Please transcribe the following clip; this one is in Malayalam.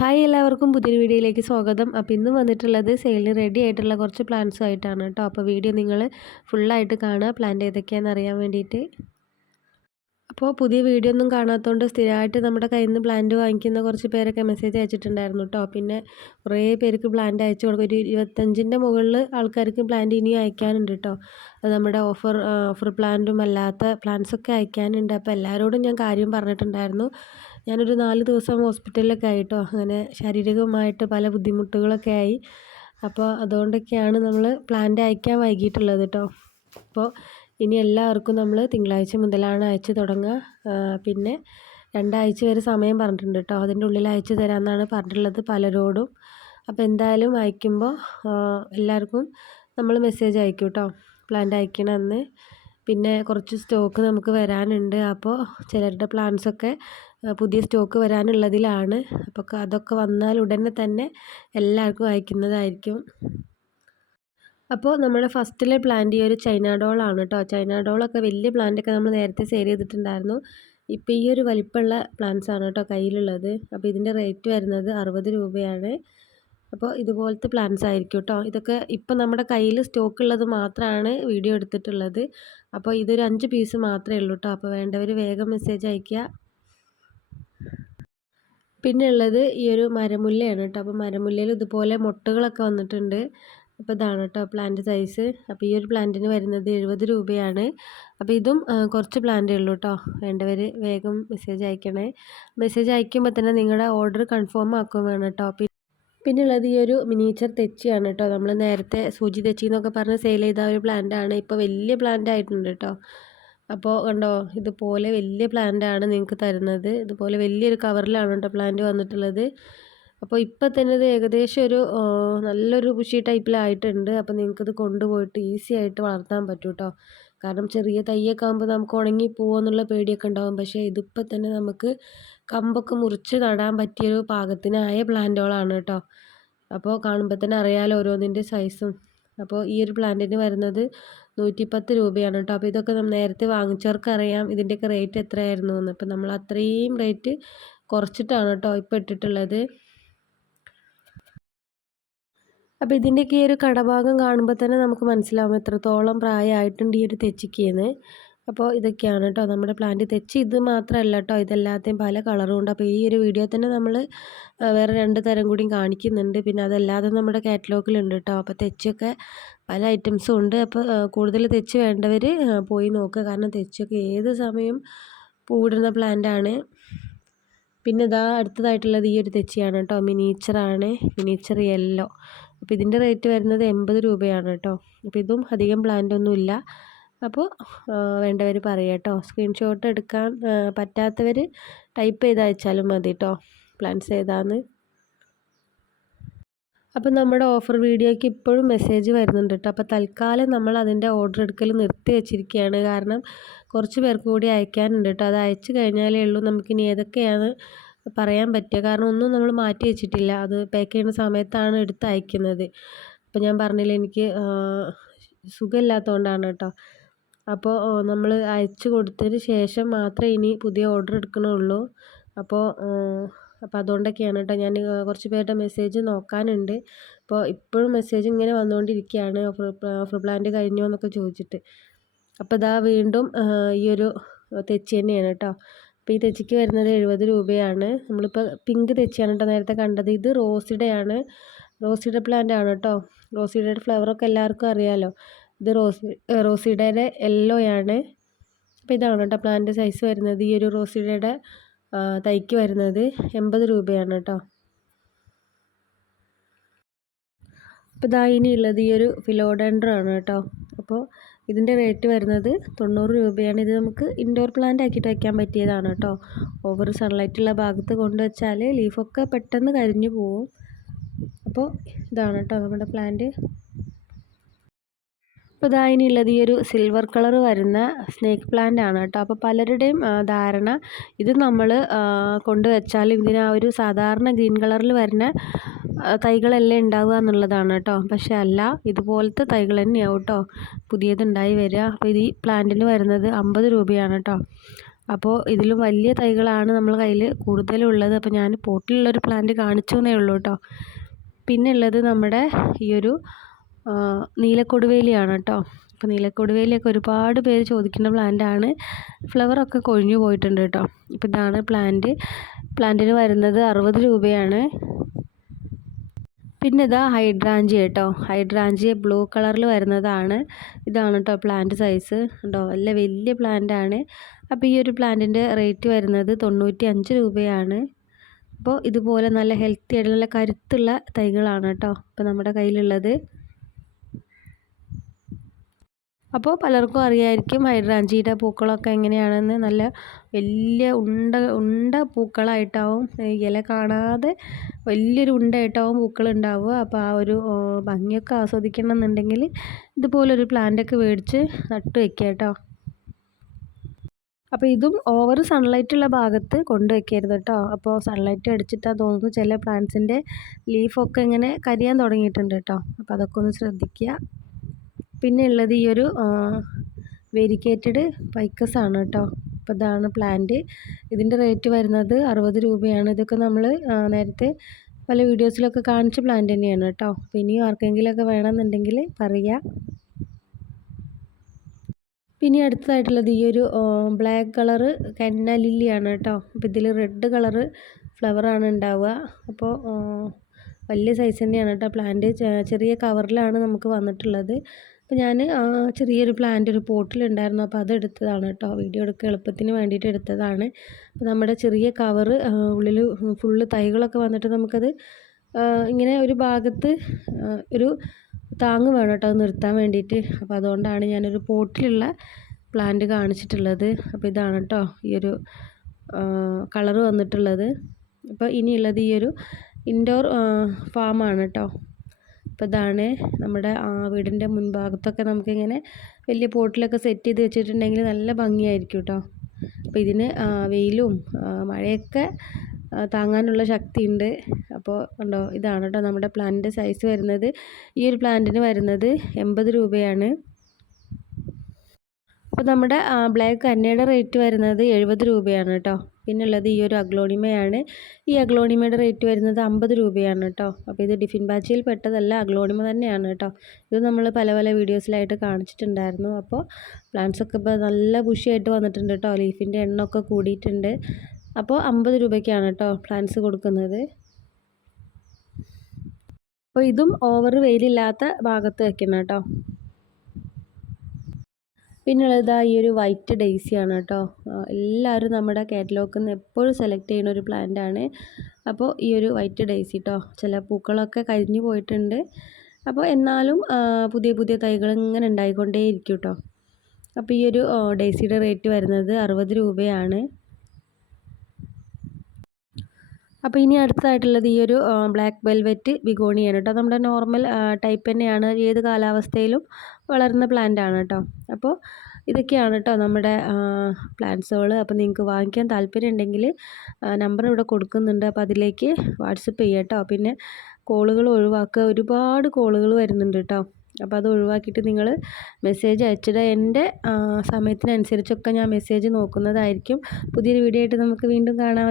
ഹായ് എല്ലാവർക്കും പുതിയൊരു വീഡിയോയിലേക്ക് സ്വാഗതം. അപ്പോൾ ഇന്ന് വന്നിട്ടുള്ളത് സെയിലിന് റെഡി ആയിട്ടുള്ള കുറച്ച് പ്ലാന്റ്സും ആയിട്ടാണ് കേട്ടോ. അപ്പോൾ വീഡിയോ നിങ്ങൾ ഫുള്ളായിട്ട് കാണുക, പ്ലാന്റ് ഏതൊക്കെയാണെന്ന് അറിയാൻ വേണ്ടിയിട്ട്. അപ്പോൾ പുതിയ വീഡിയോ ഒന്നും കാണാത്തതുകൊണ്ട് സ്ഥിരമായിട്ട് നമ്മുടെ കയ്യിൽ നിന്ന് പ്ലാന്റ് വാങ്ങിക്കുന്ന കുറച്ച് പേരൊക്കെ മെസ്സേജ് അയച്ചിട്ടുണ്ടായിരുന്നു കേട്ടോ. പിന്നെ കുറേ പേർക്ക് പ്ലാന്റ് അയച്ചു കൊടുക്കും. ഒരു 25ൻ്റെ മുകളിൽ ആൾക്കാർക്ക് പ്ലാന്റ് ഇനിയും അയക്കാനുണ്ട് കേട്ടോ. അത് നമ്മുടെ ഓഫർ പ്ലാന്റും അല്ലാത്ത പ്ലാന്റ്സൊക്കെ അയക്കാനുണ്ട്. അപ്പോൾ എല്ലാവരോടും ഞാൻ കാര്യം പറഞ്ഞിട്ടുണ്ടായിരുന്നു. ഞാനൊരു 4 ദിവസം ഹോസ്പിറ്റലിലൊക്കെ ആയിട്ടോ. അങ്ങനെ ശാരീരികമായിട്ട് പല ബുദ്ധിമുട്ടുകളൊക്കെ ആയി. അപ്പോൾ അതുകൊണ്ടൊക്കെയാണ് നമ്മൾ പ്ലാന്റ് അയക്കാൻ വൈകിയിട്ടുള്ളത് കേട്ടോ. അപ്പോൾ ഇനി എല്ലാവർക്കും നമ്മൾ തിങ്കളാഴ്ച മുതലാണ് അയച്ചു തുടങ്ങുക. പിന്നെ 2 ആഴ്ച വരെ സമയം പറഞ്ഞിട്ടുണ്ട് കേട്ടോ. അതിൻ്റെ ഉള്ളിൽ അയച്ചു തരാമെന്നാണ് പറഞ്ഞിട്ടുള്ളത് പലരോടും. അപ്പോൾ എന്തായാലും അയക്കുമ്പോൾ എല്ലാവർക്കും നമ്മൾ മെസ്സേജ് അയക്കും കേട്ടോ, പ്ലാന്റ് അയക്കണം എന്ന്. പിന്നെ കുറച്ച് സ്റ്റോക്ക് നമുക്ക് വരാനുണ്ട്. അപ്പോൾ ചിലരുടെ പ്ലാന്റ്സൊക്കെ പുതിയ സ്റ്റോക്ക് വരാനുള്ളതിലാണ്. അപ്പോൾ അതൊക്കെ വന്നാൽ ഉടനെ തന്നെ എല്ലാവർക്കും അയക്കുന്നതായിരിക്കും. അപ്പോൾ നമ്മുടെ ഫസ്റ്റിലെ പ്ലാന്റ് ഈ ഒരു ചൈന ഡോളാണ് കേട്ടോ. ചൈന ഡോളൊക്കെ വലിയ പ്ലാന്റൊക്കെ നമ്മൾ നേരത്തെ സെയിൽ ചെയ്തിട്ടുണ്ടായിരുന്നു. ഇപ്പോൾ ഈ ഒരു വലിപ്പമുള്ള പ്ലാന്റ്സ് ആണ് കേട്ടോ കയ്യിലുള്ളത്. അപ്പോൾ ഇതിൻ്റെ റേറ്റ് വരുന്നത് 60 രൂപയാണ്. അപ്പോൾ ഇതുപോലത്തെ പ്ലാന്റ്സ് ആയിരിക്കും കേട്ടോ. ഇതൊക്കെ ഇപ്പോൾ നമ്മുടെ കയ്യിൽ സ്റ്റോക്ക് ഉള്ളത് മാത്രമാണ് വീഡിയോ എടുത്തിട്ടുള്ളത്. അപ്പോൾ ഇതൊരു 5 പീസ് മാത്രമേ ഉള്ളൂ കേട്ടോ. അപ്പോൾ വേണ്ടവർ വേഗം മെസ്സേജ് അയയ്ക്കുക. പിന്നെ ഉള്ളത് ഈ ഒരു മരമുല്ലയാണ് കേട്ടോ. അപ്പോൾ മരമുല്ലയിൽ ഇതുപോലെ മൊട്ടുകളൊക്കെ വന്നിട്ടുണ്ട്. അപ്പോൾ ഇതാണ് കേട്ടോ പ്ലാന്റ് സൈസ്. അപ്പോൾ ഈ ഒരു പ്ലാന്റിന് വരുന്നത് 70 രൂപയാണ്. അപ്പോൾ ഇതും കുറച്ച് പ്ലാന്റേ ഉള്ളൂ കേട്ടോ. വേണ്ടവർ വേഗം മെസ്സേജ് അയക്കണേ. മെസ്സേജ് അയക്കുമ്പോൾ തന്നെ നിങ്ങളുടെ ഓർഡർ കൺഫേം ആക്കുകയും വേണം കേട്ടോ. പിന്നെ ഉള്ളത് ഈ ഒരു മിനിയേച്ചർ തെച്ചിയാണ് കേട്ടോ. നമ്മൾ നേരത്തെ സൂചി തെച്ചി എന്നൊക്കെ പറഞ്ഞ് സെയിൽ ചെയ്ത ഒരു പ്ലാന്റാണ്. ഇപ്പോൾ വലിയ പ്ലാന്റ് ആയിട്ടുണ്ട് കേട്ടോ. അപ്പോൾ കണ്ടോ, ഇതുപോലെ വലിയ പ്ലാന്റാണ് നിങ്ങൾക്ക് തരുന്നത്. ഇതുപോലെ വലിയൊരു കവറിലാണ് കേട്ടോ പ്ലാന്റ് വന്നിട്ടുള്ളത്. അപ്പോൾ ഇപ്പം തന്നെ ഇത് ഏകദേശം ഒരു നല്ലൊരു ബുഷി ടൈപ്പിലായിട്ടുണ്ട്. അപ്പോൾ നിങ്ങൾക്കിത് കൊണ്ടുപോയിട്ട് ഈസി ആയിട്ട് വളർത്താൻ പറ്റും കേട്ടോ. കാരണം ചെറിയ തൈയൊക്കെ ആകുമ്പോൾ നമുക്ക് ഉണങ്ങി പോകുമെന്നുള്ള പേടിയൊക്കെ ഉണ്ടാകും. പക്ഷേ ഇതിപ്പോൾ തന്നെ നമുക്ക് കമ്പൊക്കെ മുറിച്ച് നടാൻ പറ്റിയൊരു പാകത്തിനായ പ്ലാന്റുകളാണ് കേട്ടോ. അപ്പോൾ കാണുമ്പോൾ തന്നെ അറിയാമല്ലോ ഓരോന്നിൻ്റെ സൈസും. അപ്പോൾ ഈ ഒരു പ്ലാന്റിന് വരുന്നത് 110 രൂപയാണ് കേട്ടോ. അപ്പോൾ ഇതൊക്കെ നമ്മൾ നേരത്തെ വാങ്ങിച്ചവർക്ക് അറിയാം ഇതിൻ്റെയൊക്കെ റേറ്റ് എത്രയായിരുന്നു എന്ന്. അപ്പോൾ നമ്മൾ അത്രയും റേറ്റ് കുറച്ചിട്ടാണ് കേട്ടോ ഇപ്പോൾ ഇട്ടിട്ടുള്ളത്. അപ്പോൾ ഇതിൻ്റെയൊക്കെ ഈ ഒരു കടഭാഗം കാണുമ്പോൾ തന്നെ നമുക്ക് മനസ്സിലാവും എത്രത്തോളം പ്രായമായിട്ടുണ്ട് ഈ ഒരു തെച്ചിക്കേന്ന്. അപ്പോൾ ഇതൊക്കെയാണ് കേട്ടോ നമ്മുടെ പ്ലാന്റ്. തെച്ചി ഇത് മാത്രമല്ല കേട്ടോ, ഇതെല്ലാത്തെയും പല കളറും ഉണ്ട്. അപ്പോൾ ഈ ഒരു വീഡിയോ തന്നെ നമ്മൾ വേറെ 2 തരം കൂടിയും കാണിക്കുന്നുണ്ട്. പിന്നെ അതല്ലാതെ നമ്മുടെ കാറ്റലോഗിലുണ്ട് കേട്ടോ. അപ്പോൾ തെച്ചൊക്കെ പല ഐറ്റംസും ഉണ്ട്. അപ്പോൾ കൂടുതൽ തെച്ച് വേണ്ടവർ പോയി നോക്കുക. കാരണം തെച്ചൊക്കെ ഏത് സമയം പൂവിടുന്ന പ്ലാന്റാണ്. പിന്നെ ഇതാ അടുത്തതായിട്ടുള്ളത് ഈ ഒരു തെച്ചിയാണ് കേട്ടോ. മിനിയേച്ചറാണ്, മിനിയേച്ചർ യെല്ലോ. അപ്പോൾ ഇതിൻ്റെ റേറ്റ് വരുന്നത് 80 രൂപയാണ് കേട്ടോ. അപ്പോൾ ഇതും അധികം പ്ലാന്റ് ഒന്നുമില്ല. അപ്പോൾ വേണ്ടവർ പറയുക കേട്ടോ. സ്ക്രീൻഷോട്ട് എടുക്കാൻ പറ്റാത്തവർ ടൈപ്പ് ചെയ്ത് അയച്ചാലും മതി കേട്ടോ പ്ലാന്റ്സ് ഏതാന്ന്. അപ്പോൾ നമ്മുടെ ഓഫർ വീഡിയോയ്ക്ക് ഇപ്പോഴും മെസ്സേജ് വരുന്നുണ്ട് കേട്ടോ. അപ്പോൾ തൽക്കാലം നമ്മൾ അതിൻ്റെ ഓർഡർ എടുക്കൽ നിർത്തി വെച്ചിരിക്കുകയാണ്. കാരണം കുറച്ച് പേർക്ക് കൂടി അയക്കാനുണ്ട് കേട്ടോ. അത് അയച്ചു കഴിഞ്ഞാലേ ഉള്ളൂ നമുക്കിനി ഏതൊക്കെയാണ് പറയാൻ പറ്റുക. കാരണം ഒന്നും നമ്മൾ മാറ്റി വെച്ചിട്ടില്ല. അത് പാക്ക് ചെയ്യുന്ന സമയത്താണ് എടുത്ത് അയക്കുന്നത്. അപ്പോൾ ഞാൻ പറഞ്ഞില്ല, എനിക്ക് സുഖമില്ലാത്തതുകൊണ്ടാണ് കേട്ടോ. അപ്പോൾ നമ്മൾ അയച്ചു കൊടുത്തതിന് ശേഷം മാത്രമേ ഇനി പുതിയ ഓർഡർ എടുക്കണുള്ളൂ. അപ്പോൾ അതുകൊണ്ടൊക്കെയാണ് കേട്ടോ. ഞാൻ കുറച്ച് പേരുടെ മെസ്സേജ് നോക്കാനുണ്ട്. അപ്പോൾ ഇപ്പോഴും മെസ്സേജ് ഇങ്ങനെ വന്നുകൊണ്ടിരിക്കുകയാണ്, ഓഫർ പ്ലാന്റ് കഴിഞ്ഞോ എന്നൊക്കെ ചോദിച്ചിട്ട്. അപ്പോൾ ഇതാ വീണ്ടും ഈ ഒരു തെച്ചി തന്നെയാണ് കേട്ടോ. അപ്പോൾ ഈ തെച്ചിക്ക് വരുന്നത് 70 രൂപയാണ്. നമ്മളിപ്പോൾ പിങ്ക് തെച്ചിയാണ് കേട്ടോ നേരത്തെ കണ്ടത്. ഇത് റോസിഡയാണ്, റോസിഡ പ്ലാന്റ് ആണ് കേട്ടോ. റോസിഡയുടെ ഫ്ലവറൊക്കെ എല്ലാവർക്കും അറിയാമല്ലോ. ഇത് റോസിഡയുടെ യെല്ലോയാണ്. അപ്പോൾ ഇതാണ് കേട്ടോ പ്ലാന്റ് സൈസ് വരുന്നത്. ഈ ഒരു റോസിഡയുടെ തൈക്ക് വരുന്നത് 80 രൂപയാണ് കേട്ടോ. അപ്പോൾ ഇതാ ഇനിയുള്ളത് ഈ ഒരു ഫിലോഡെൻഡ്രൻ ആണ് കേട്ടോ. അപ്പോൾ ഇതിൻ്റെ റേറ്റ് വരുന്നത് 90 രൂപയാണ്. ഇത് നമുക്ക് ഇൻഡോർ പ്ലാന്റ് ആക്കിയിട്ട് വയ്ക്കാൻ പറ്റിയതാണ് കേട്ടോ. ഓവർ സൺലൈറ്റുള്ള ഭാഗത്ത് കൊണ്ടുവച്ചാൽ ലീഫൊക്കെ പെട്ടെന്ന് കരിഞ്ഞു പോവും. അപ്പോൾ ഇതാണ് കേട്ടോ നമ്മുടെ പ്ലാന്റ്. അപ്പോൾ ഇതാ ഇനിയുള്ളത് ഈ ഒരു സിൽവർ കളർ വരുന്ന സ്നേക്ക് പ്ലാന്റ് ആണ് കേട്ടോ. അപ്പോൾ പലരുടെയും ധാരണ ഇത് നമ്മൾ കൊണ്ടുവച്ചാൽ ഇതിന് ആ ഒരു സാധാരണ ഗ്രീൻ കളറിൽ വരുന്ന തൈകളെല്ലാം ഉണ്ടാവുക എന്നുള്ളതാണ് കേട്ടോ. പക്ഷെ അല്ല, ഇതുപോലത്തെ തൈകൾ തന്നെയാവും കേട്ടോ പുതിയതുണ്ടായി വരിക. അപ്പോൾ ഇത് ഈ പ്ലാന്റിന് വരുന്നത് 50 രൂപയാണ് കേട്ടോ. അപ്പോൾ ഇതിലും വലിയ തൈകളാണ് നമ്മൾ കയ്യിൽ കൂടുതലുള്ളത്. അപ്പോൾ ഞാൻ പോട്ടിലുള്ളൊരു പ്ലാന്റ് കാണിച്ചു എന്നേ ഉള്ളൂ കേട്ടോ. പിന്നെ ഉള്ളത് നമ്മുടെ ഈ ഒരു നീലക്കൊടുവേലിയാണ് കേട്ടോ. അപ്പോൾ നീലക്കൊടുവേലിയൊക്കെ ഒരുപാട് പേര് ചോദിക്കുന്ന പ്ലാന്റാണ്. ഫ്ലവറൊക്കെ കൊഴിഞ്ഞു പോയിട്ടുണ്ട് കേട്ടോ. ഇപ്പോൾ ഇതാണ് പ്ലാന്റിന് വരുന്നത് 60 രൂപയാണ്. പിന്നെ ഇതാ ഹൈഡ്രാഞ്ചിയ കേട്ടോ. ഹൈഡ്രാഞ്ചിയ ബ്ലൂ കളറിൽ വരുന്നതാണ്. ഇതാണ് കേട്ടോ പ്ലാന്റ് സൈസ് കേട്ടോ. നല്ല വലിയ പ്ലാന്റാണ്. അപ്പോൾ ഈ ഒരു പ്ലാന്റിൻ്റെ റേറ്റ് വരുന്നത് 95 രൂപയാണ്. അപ്പോൾ ഇതുപോലെ നല്ല ഹെൽത്തി ആയിട്ടുള്ള നല്ല കരുത്തുള്ള തൈകളാണ് കേട്ടോ ഇപ്പോൾ നമ്മുടെ കയ്യിലുള്ളത്. അപ്പോൾ പലർക്കും അറിയായിരിക്കും ഹൈഡ്രാഞ്ചിയുടെ പൂക്കളൊക്കെ എങ്ങനെയാണെന്ന്. നല്ല വലിയ ഉണ്ട പൂക്കളായിട്ടാവും, ഇല കാണാതെ വലിയൊരു ഉണ്ടയായിട്ടാവും പൂക്കൾ ഉണ്ടാവുക. അപ്പോൾ ആ ഒരു ഭംഗിയൊക്കെ ആസ്വദിക്കണം എന്നുണ്ടെങ്കിൽ ഇതുപോലൊരു പ്ലാന്റൊക്കെ മേടിച്ച് നട്ടു വെക്കുക കേട്ടോ. അപ്പോൾ ഇതും ഓവർ സൺലൈറ്റ് ഉള്ള ഭാഗത്ത് കൊണ്ടുവയ്ക്കരുത് കേട്ടോ. അപ്പോൾ സൺലൈറ്റ് അടിച്ചിട്ടാണ് തോന്നുന്നു ചില പ്ലാന്റ്സിൻ്റെ ലീഫൊക്കെ ഇങ്ങനെ കരിയാൻ തുടങ്ങിയിട്ടുണ്ട് കേട്ടോ. അപ്പോൾ അതൊക്കെ ഒന്ന് ശ്രദ്ധിക്കുക. പിന്നെ ഉള്ളത് ഈ ഒരു വെരിക്കേറ്റഡ് പൈക്കസ് ആണ് കേട്ടോ. അപ്പോൾ ഇതാണ് പ്ലാന്റ്. ഇതിൻ്റെ റേറ്റ് വരുന്നത് 60 രൂപയാണ്. ഇതൊക്കെ നമ്മൾ നേരത്തെ പല വീഡിയോസിലൊക്കെ കാണിച്ച പ്ലാന്റ് തന്നെയാണ് കേട്ടോ. അപ്പോൾ ഇനിയും ആർക്കെങ്കിലുമൊക്കെ വേണമെന്നുണ്ടെങ്കിൽ പറയുക. പിന്നെ അടുത്തതായിട്ടുള്ളത് ഈ ഒരു ബ്ലാക്ക് കളറ് കന്ന ലില്ലിയാണ് കേട്ടോ. അപ്പോൾ ഇതിൽ റെഡ് കളറ് ഫ്ലവറാണ് ഉണ്ടാവുക. അപ്പോൾ വലിയ സൈസ് തന്നെയാണ് കേട്ടോ പ്ലാന്റ്. ചെറിയ കവറിലാണ് നമുക്ക് വന്നിട്ടുള്ളത്. അപ്പോൾ ഞാൻ ചെറിയൊരു പ്ലാന്റ് ഒരു പോട്ടിലുണ്ടായിരുന്നു, അപ്പോൾ അത് എടുത്തതാണ് കേട്ടോ. വീഡിയോ എടുക്കുക എളുപ്പത്തിന് വേണ്ടിയിട്ട് എടുത്തതാണ്. അപ്പോൾ നമ്മുടെ ചെറിയ കവറ് ഉള്ളിൽ ഫുള്ള് തൈകളൊക്കെ വന്നിട്ട് നമുക്കത് ഇങ്ങനെ ഒരു ഭാഗത്ത് ഒരു താങ്ങ് വേണം കേട്ടോ അത് നിർത്താൻ വേണ്ടിയിട്ട്. അപ്പോൾ അതുകൊണ്ടാണ് ഞാനൊരു പോട്ടിലുള്ള പ്ലാന്റ് കാണിച്ചിട്ടുള്ളത്. അപ്പോൾ ഇതാണ് കേട്ടോ ഈ ഒരു കളറ് വന്നിട്ടുള്ളത്. അപ്പോൾ ഇനിയുള്ളത് ഈ ഒരു ഇൻഡോർ ഫാമാണ് കേട്ടോ. അപ്പോൾ ഇതാണ് നമ്മുടെ വീടിൻ്റെ മുൻഭാഗത്തൊക്കെ നമുക്കിങ്ങനെ വലിയ പോട്ടിലൊക്കെ സെറ്റ് ചെയ്ത് വെച്ചിട്ടുണ്ടെങ്കിൽ നല്ല ഭംഗിയായിരിക്കും കേട്ടോ. അപ്പോൾ ഇതിന് വെയിലും മഴയൊക്കെ താങ്ങാനുള്ള ശക്തിയുണ്ട്. അപ്പോൾ കണ്ടോ, ഇതാണ് കേട്ടോ നമ്മുടെ പ്ലാന്റിൻ്റെ സൈസ് വരുന്നത്. ഈ ഒരു പ്ലാന്റിന് വരുന്നത് 80 രൂപയാണ്. അപ്പോൾ നമ്മുടെ ബ്ലാക്ക് കന്നയുടെ റേറ്റ് വരുന്നത് 70 രൂപയാണ് കേട്ടോ. പിന്നെ ഉള്ളത് ഈ ഒരു അഗ്ലോണിമയാണ്. ഈ അഗ്ലോണിമയുടെ റേറ്റ് വരുന്നത് 50 രൂപയാണ് കേട്ടോ. അപ്പോൾ ഇത് ഡിഫിൻ ബാച്ചിയിൽ പെട്ടതല്ല, അഗ്ലോണിമ തന്നെയാണ് കേട്ടോ. ഇത് നമ്മൾ പല വീഡിയോസിലായിട്ട് കാണിച്ചിട്ടുണ്ടായിരുന്നു. അപ്പോൾ പ്ലാന്റ്സൊക്കെ ഇപ്പോൾ നല്ല ബുഷിയായിട്ട് വന്നിട്ടുണ്ട് കേട്ടോ. ലീഫിൻ്റെ എണ്ണമൊക്കെ കൂടിയിട്ടുണ്ട്. അപ്പോൾ 50 രൂപയ്ക്കാണ് കേട്ടോ പ്ലാന്റ്സ് കൊടുക്കുന്നത്. അപ്പോൾ ഇതും ഓവർ വെയിലില്ലാത്ത ഭാഗത്ത് വെക്കണം കേട്ടോ. പിന്നെ ഉള്ളത് ഈ ഒരു വൈറ്റ് ഡെയ്സിയാണ് കേട്ടോ. എല്ലാവരും നമ്മുടെ കാറ്റലോഗിൽ നിന്ന് എപ്പോഴും സെലക്ട് ചെയ്യുന്ന ഒരു പ്ലാന്റാണ്. അപ്പോൾ ഈ ഒരു വൈറ്റ് ഡെയ്സി കേട്ടോ. ചില പൂക്കളൊക്കെ കരിഞ്ഞു പോയിട്ടുണ്ട്. അപ്പോൾ എന്നാലും പുതിയ തൈകൾ ഇങ്ങനെ ഉണ്ടായിക്കൊണ്ടേയിരിക്കും കേട്ടോ. അപ്പോൾ ഈ ഒരു ഡെയ്സിയുടെ റേറ്റ് വരുന്നത് 60 രൂപയാണ്. അപ്പോൾ ഇനി അടുത്തതായിട്ടുള്ളത് ഈ ഒരു ബ്ലാക്ക് വെൽവെറ്റ് ബിഗോണിയാണ് കേട്ടോ. നമ്മുടെ നോർമൽ ടൈപ്പ് തന്നെയാണ്, ഏത് കാലാവസ്ഥയിലും വളരുന്ന പ്ലാന്റ് ആണ് കേട്ടോ. അപ്പോൾ ഇതൊക്കെയാണ് കേട്ടോ നമ്മുടെ പ്ലാന്റ്സുകൾ. അപ്പോൾ നിങ്ങൾക്ക് വാങ്ങിക്കാൻ താല്പര്യം ഉണ്ടെങ്കിൽ നമ്പർ ഇവിടെ കൊടുക്കുന്നുണ്ട്. അപ്പോൾ അതിലേക്ക് വാട്സപ്പ് ചെയ്യുക കേട്ടോ. പിന്നെ കോളുകൾ ഒഴിവാക്കുക, ഒരുപാട് കോളുകൾ വരുന്നുണ്ട് കേട്ടോ. അപ്പോൾ അത് ഒഴിവാക്കിയിട്ട് നിങ്ങൾ മെസ്സേജ് അയച്ചിട്ട് എൻ്റെ സമയത്തിനനുസരിച്ചൊക്കെ ഞാൻ മെസ്സേജ് നോക്കുന്നതായിരിക്കും. പുതിയൊരു വീഡിയോ ആയിട്ട് നമുക്ക് വീണ്ടും കാണാം.